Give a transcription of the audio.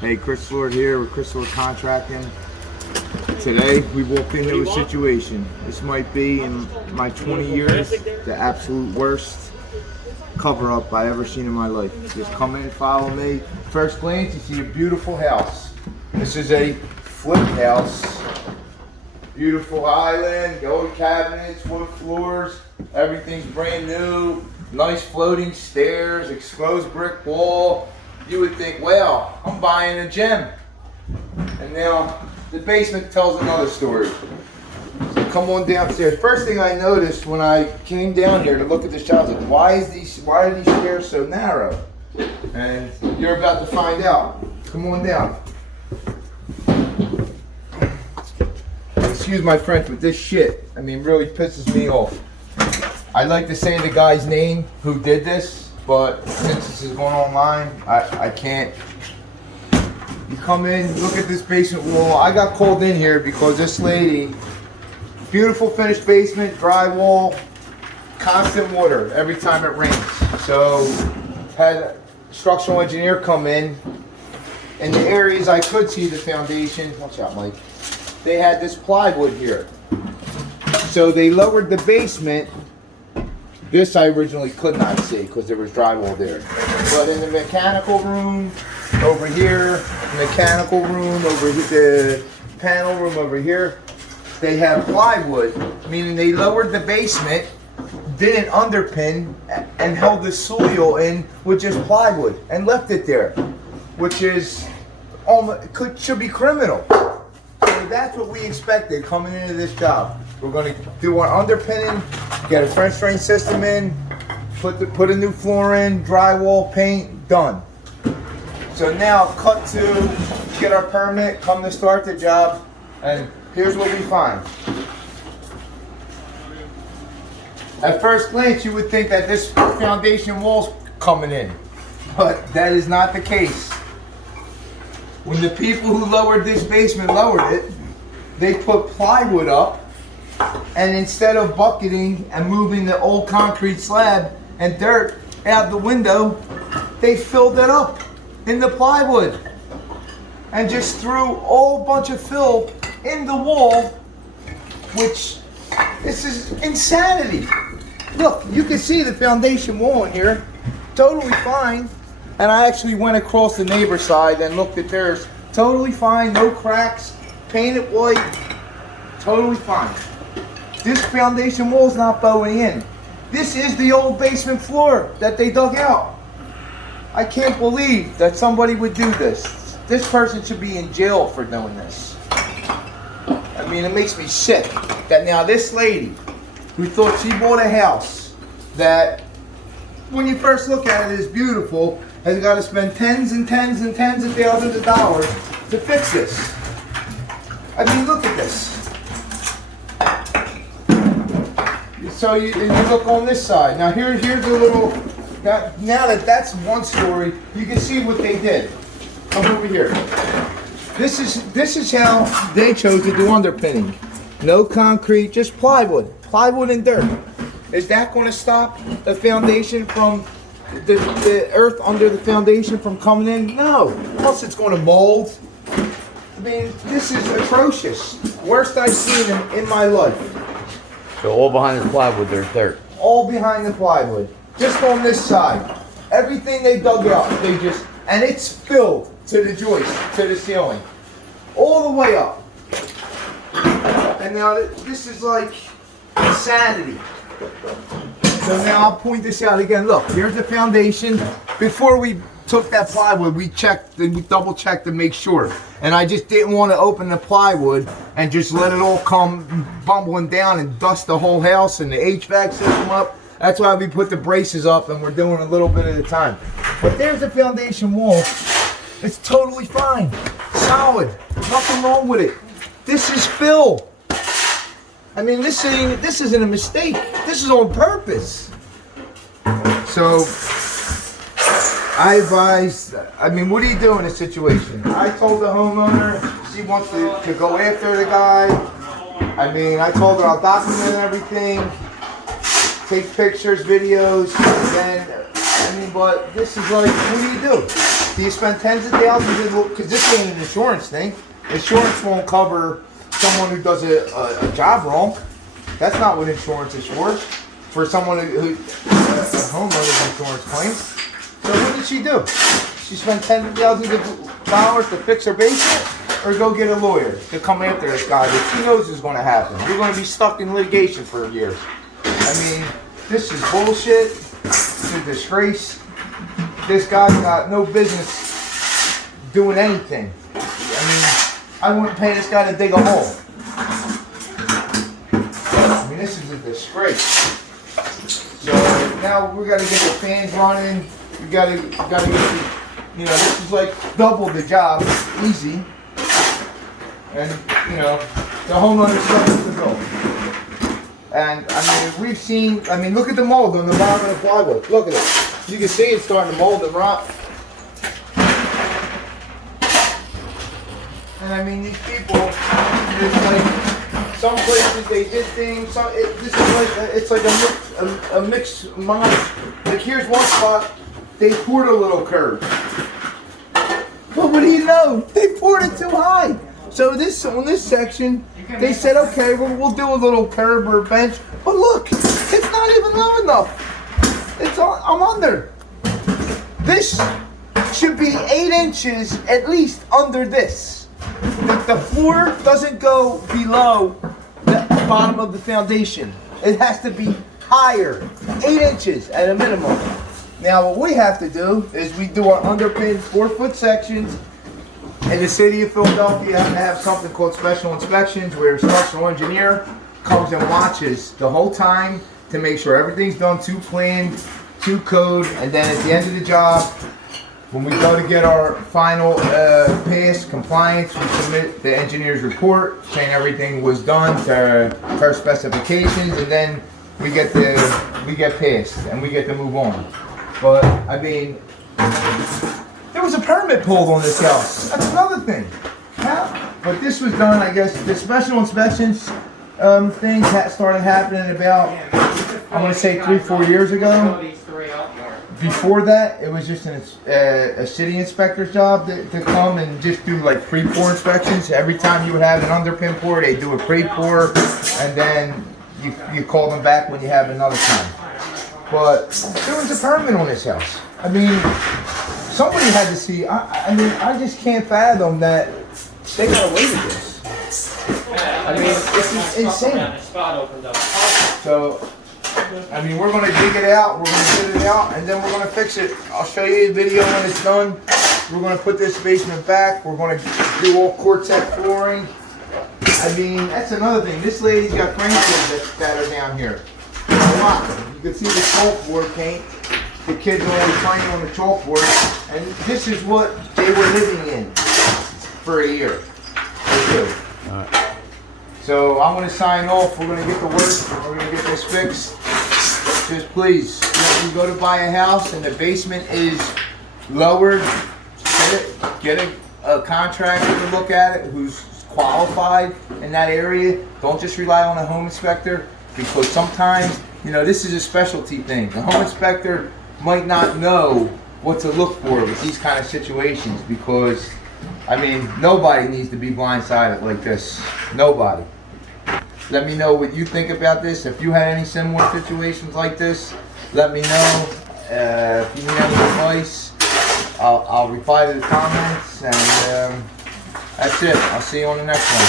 Hey, Chris Lord here with Chris Lord Contracting. Today we walked into a situation. This might be, in my 20 years, the absolute worst cover-up I've ever seen in my life. Just come in, follow me. First glance, you see a beautiful house. This is a flip house. Beautiful island, gold cabinets, wood floors. Everything's brand new. Nice floating stairs, exposed brick wall. You would think, wow, I'm buying a gem. And now the basement tells another story. So come on downstairs. First thing I noticed when I came down here to look at this job, I was like, why are these stairs so narrow? And you're about to find out. Come on down. Excuse my French, but this shit, really pisses me off. I'd like to say the guy's name who did this, but since this is going online, I can't. You come in, look at this basement wall. I got called in here because this lady, beautiful finished basement, drywall, constant water every time it rains. So had a structural engineer come in the areas I could see the foundation. Watch out, Mike. They had this plywood here. So they lowered the basement. This I originally could not see because there was drywall there. But in the mechanical room over here, mechanical room over here, the panel room over here, they have plywood, meaning they lowered the basement, didn't underpin, and held the soil in with just plywood and left it there, which is should be criminal. So that's what we expected coming into this job. We're going to do our underpinning, get a French drain system in, put a new floor in, drywall, paint, done. So now cut to get our permit, come to start the job, and here's what we find. At first glance, you would think that this foundation wall's coming in, but that is not the case. When the people who lowered this basement lowered it, they put plywood up, and instead of bucketing and moving the old concrete slab and dirt out the window, they filled it up in the plywood and just threw a whole bunch of fill in the wall, which this is insanity. Look, you can see the foundation wall in here, totally fine. And I actually went across the neighbor side and looked at theirs, totally fine, no cracks, painted white, totally fine. This foundation wall's not bowing in. This is the old basement floor that they dug out. I can't believe that somebody would do this. This person should be in jail for doing this. It makes me sick that now this lady who thought she bought a house that when you first look at it is beautiful has got to spend tens and tens and tens of thousands of dollars to fix this. Look at this. So you look on this side. Now here's a little. Now that's one story, you can see what they did. Come over here. This is how they chose to do underpinning. No concrete, just plywood and dirt. Is that going to stop the foundation from the earth under the foundation from coming in? No. Plus it's going to mold. This is atrocious. Worst I've seen in my life. So all behind the plywood there's dirt. All behind the plywood. Just on this side. Everything they dug out, and it's filled to the joist, to the ceiling. All the way up. And now this is like insanity. So now I'll point this out again. Look, here's the foundation. Before we took that plywood, we double checked to make sure. And I just didn't want to open the plywood and just let it all come bumbling down and dust the whole house and the HVAC system up. That's why we put the braces up and we're doing a little bit at a time. But there's the foundation wall. It's totally fine. Solid. Nothing wrong with it. This is fill. This isn't a mistake. This is on purpose. So, I advised, what do you do in a situation? I told the homeowner she wants to go after the guy. I told her I'll document everything, take pictures, videos, and but this is like, what do you do? Do you spend tens of thousands? Because this ain't an insurance thing. Insurance won't cover someone who does a job wrong. That's not what insurance is for. For someone who a homeowner's insurance claim. So what did she do? She spent tens of thousands of dollars to fix her basement, or go get a lawyer to come after this guy that she knows is going to happen. You're going to be stuck in litigation for years. I mean, this is bullshit. It's a disgrace. This guy's got no business doing anything. I mean, I wouldn't pay this guy to dig a hole. I mean, this is a disgrace. So now we got to get the fans running. We got to get the, you know, this is like double the job, easy. And, you know, the homeowner's stuff to go. And, I mean, we've seen, I mean, look at the mold on the bottom of the plywood. Look at it. You can see it's starting to mold and rot. And, I mean, these people, it's like, some places they did things, this is like, it's like a mixed mod. Like, here's one spot, they poured a little curb. But what do you know? They poured it too high. So this on this section, they said, okay, we'll do a little curb or bench. But look, it's not even low enough. It's all, I'm under. This should be 8 inches at least under this. The floor doesn't go below the bottom of the foundation. It has to be higher, 8 inches at a minimum. Now what we have to do is we do our underpin 4-foot sections. In the city of Philadelphia, you have to have something called special inspections, where a structural engineer comes and watches the whole time to make sure everything's done to plan, to code, and then at the end of the job, when we go to get our final pass compliance, we submit the engineer's report saying everything was done to her specifications, and then we get passed and we get to move on. But I mean, there was a permit pulled on this house. That's another thing. But this was done, I guess, the special inspections thing started happening about, I want to say 3-4 years ago. Before that, it was just a city inspector's job to come and just do like pre-pour inspections. Every time you would have an underpin pour, they do a pre-pour, and then you call them back when you have another time. But there was a permit on this house. I mean, somebody had to see. I mean, I just can't fathom that they got away with this. I mean, it's insane. So, I mean, we're gonna dig it out. We're gonna get it out, and then we're gonna fix it. I'll show you the video when it's done. We're gonna put this basement back. We're gonna do all quartet flooring. I mean, that's another thing. This lady's got grandkids that are down here. A lot. You can see the chalkboard paint. The kids are always playing on the chalkboard, and this is what they were living in for a year or two. So I'm going to sign off. We're going to get to work. We're going to get this fixed. Just please, when you go to buy a house and the basement is lowered, get a contractor to look at it who's qualified in that area. Don't just rely on a home inspector, because sometimes, you know, this is a specialty thing. The home inspector might not know what to look for with these kind of situations, because, I mean, nobody needs to be blindsided like this. Nobody. Let me know what you think about this. If you had any similar situations like this, let me know. If you need any advice, I'll reply to the comments, and that's it. I'll see you on the next one.